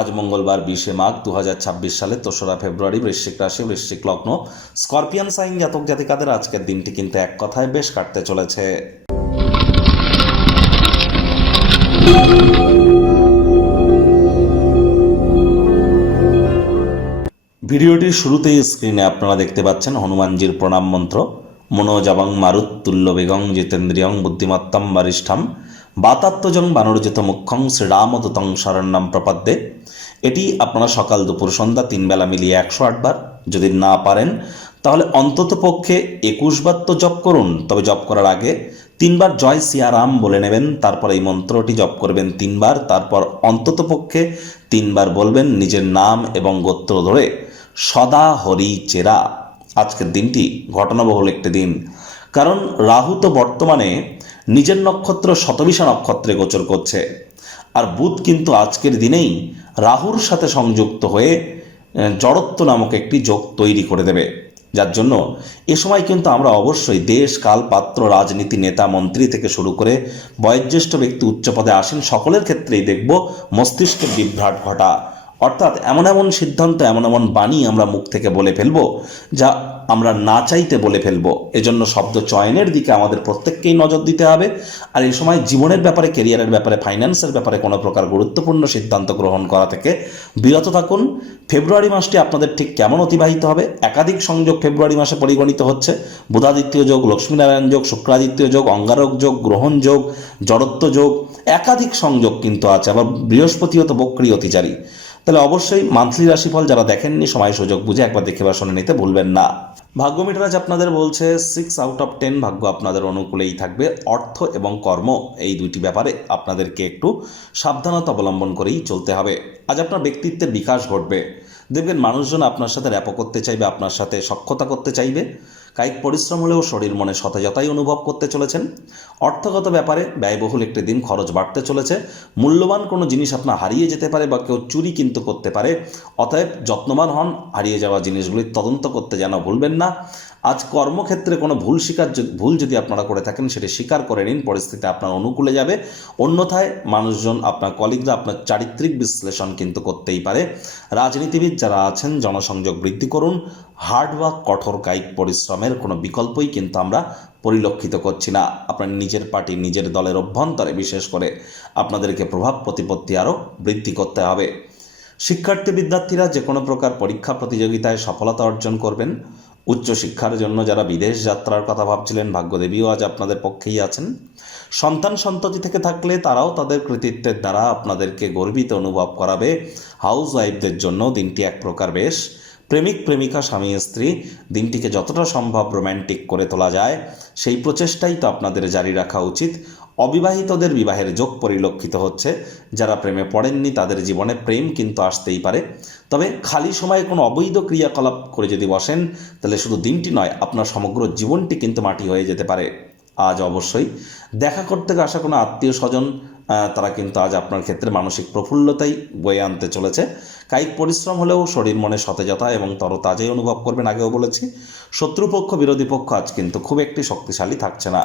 আজ মঙ্গলবার 20শে মাঘ 2026 সালে 3রা ফেব্রুয়ারি, বৃশ্চিক রাশি, বৃশ্চিক লগ্ন, স্করপিয়ান সাইন জাতক জাতিকাদের আজকের দিনটি কিন্তু এক কথায় বেশ কাটতে চলেছে। ভিডিওটির শুরুতেই স্ক্রিনে আপনারা দেখতে পাচ্ছেন হনুমানজির প্রণাম মন্ত্র, মনোজাবং মারুত্তুল্য বেগং জিতেন্দ্রিয়ং বুদ্ধিমত্তম বরিষ্ঠম বাতাত্মজং বানরজিত মুখ্যং শ্রীরামদূতং শরণ্যম প্রপদ্যে। এটি আপনারা সকাল দুপুর সন্ধ্যা 3 বেলা মিলিয়ে 108 বার, যদি না পারেন তাহলে অন্তত পক্ষে 21 বার তো জপ করুন। তবে জপ করার আগে 3 বার জয় সিয়ারাম বলে নেবেন, তারপর এই মন্ত্রটি জপ করবেন 3 বার, তারপর অন্তত পক্ষে 3 বার বলবেন নিজের নাম এবং গোত্র ধরে সদা হরি চেরা। আজকের দিনটি ঘটনাবহুল একটি দিন, কারণ রাহু তো বর্তমানে নিজের নক্ষত্র শতবিশা নক্ষত্রে গোচর করছে, আর বুধ কিন্তু আজকের দিনেই রাহুর সাথে সংযুক্ত হয়ে জড়ত্ব নামক একটি যোগ তৈরি করে দেবে। যার জন্য এ সময় কিন্তু আমরা অবশ্যই দেশ কাল পাত্র, রাজনীতি, নেতা মন্ত্রী থেকে শুরু করে বয়োজ্যেষ্ঠ ব্যক্তি, উচ্চ পদে আসেন, সকলের ক্ষেত্রেই দেখব মস্তিষ্কের বিভ্রাট ঘটা। অর্থাৎ এমন এমন সিদ্ধান্ত, এমন এমন বাণী আমরা মুখ থেকে বলে ফেলবো যা আমরা না চাইতে বলে ফেলবো। এজন্য শব্দ চয়নের দিকে আমাদের প্রত্যেককেই নজর দিতে হবে। আর এই সময় জীবনের ব্যাপারে, কেরিয়ারের ব্যাপারে, ফাইন্যান্সের ব্যাপারে কোনো প্রকার গুরুত্বপূর্ণ সিদ্ধান্ত গ্রহণ করা থেকে বিরত থাকুন। ফেব্রুয়ারি মাসটি আপনাদের ঠিক কেমন অতিবাহিত হবে? একাধিক সংযোগ ফেব্রুয়ারি মাসে পরিগণিত হচ্ছে। বুধাদিত্য যোগ, লক্ষ্মীনারায়ণ যোগ, শুক্রাদিত্য যোগ, অঙ্গারক যোগ, গ্রহণ যোগ, জড়ত্ব যোগ, একাধিক সংযোগ কিন্তু আছে। আবার বৃহস্পতিও তো বক্রী অতিচারী। তাহলে অবশ্যই মান্থলি রাশিফল যারা দেখেননি, সময় সুযোগ বুঝে একবার দেখে বা শুনে নিতে ভুলবেন না। ভাগ্য মিটার আজ আপনাদের বলছে 6 আউট অফ 10 ভাগ্য আপনাদের অনুকূলেই থাকবে। অর্থ এবং কর্ম এই দুইটি ব্যাপারে আপনাদেরকে একটু সাবধানতা অবলম্বন করেই চলতে হবে। আজ আপনার ব্যক্তিত্বের বিকাশ ঘটবে। দেখবেন মানুষজন আপনার সাথে র্যাপো করতে চাইবে, আপনার সাথে সখ্যতা করতে চাইবে। কায়িক পরিশ্রম হলেও শরীর মনে সতেজতাই অনুভব করতে চলেছেন। অর্থগত ব্যাপারে ব্যয়বহুল একটি দিন, খরচ বাড়তে চলেছে। মূল্যবান কোনো জিনিস আপনার হারিয়ে যেতে পারে বা কেউ চুরি কিন্তু করতে পারে। অতএব যত্নবান হন, হারিয়ে যাওয়া জিনিসগুলির তদন্ত করতে যেন ভুলবেন না। আজ কর্মক্ষেত্রে কোনো ভুল যদি আপনারা করে থাকেন সেটি স্বীকার করে নিন, পরিস্থিতি আপনার অনুকূলে যাবে। অন্যথায় মানুষজন, আপনার কলিগরা আপনার চারিত্রিক বিশ্লেষণ কিন্তু করতেই পারে। রাজনীতিবিদ যারা আছেন জনসংযোগ বৃদ্ধি করুন। হার্ডওয়ার্ক, কঠোর কায়িক পরিশ্রমের কোনো বিকল্পই কিন্তু আমরা পরিলক্ষিত করছি না। আপনার নিজের পার্টি, নিজের দলের অভ্যন্তরে বিশেষ করে আপনাদেরকে প্রভাব প্রতিপত্তি আরও বৃদ্ধি করতে হবে। শিক্ষার্থী বিদ্যার্থীরা যে কোনো প্রকার পরীক্ষা প্রতিযোগিতায় সফলতা অর্জন করবেন। উচ্চশিক্ষার জন্য যারা বিদেশ যাত্রার কথা ভাবছিলেন, ভাগ্যদেবীও আজ আপনাদের পক্ষেই আছেন। সন্তান সন্ততি থেকে থাকলে তারাও তাদের কৃতিত্বের দ্বারা আপনাদেরকে গর্বিত অনুভব করাবে। হাউস ওয়াইফদের জন্য দিনটি এক প্রকার বেশ। প্রেমিক প্রেমিকা, স্বামী স্ত্রী দিনটিকে যতটা সম্ভব রোম্যান্টিক করে তোলা যায় সেই প্রচেষ্টাই তো আপনাদের জারি রাখা উচিত। অবিবাহিতদের বিবাহের যোগ পরিলক্ষিত হচ্ছে। যারা প্রেমে পড়েননি তাদের জীবনে প্রেম কিন্তু আসতেই পারে। তবে খালি সময়ে কোনো অবৈধ ক্রিয়াকলাপ করে যদি বসেন তাহলে শুধু দিনটি নয়, আপনার সমগ্র জীবনটি কিন্তু মাটি হয়ে যেতে পারে। আজ অবশ্যই দেখা করতে আসা কোনো আত্মীয় স্বজন তারা কিন্তু আজ আপনার ক্ষেত্রে মানসিক প্রফুল্লতাই বয়ে আনতে চলেছে। কায়িক পরিশ্রম হলেও শরীর মনে সতেজতা এবং তরতাজাই অনুভব করবেন। আগেও বলেছি, শত্রুপক্ষ বিরোধী পক্ষ আজ কিন্তু খুব একটি শক্তিশালী থাকছে না।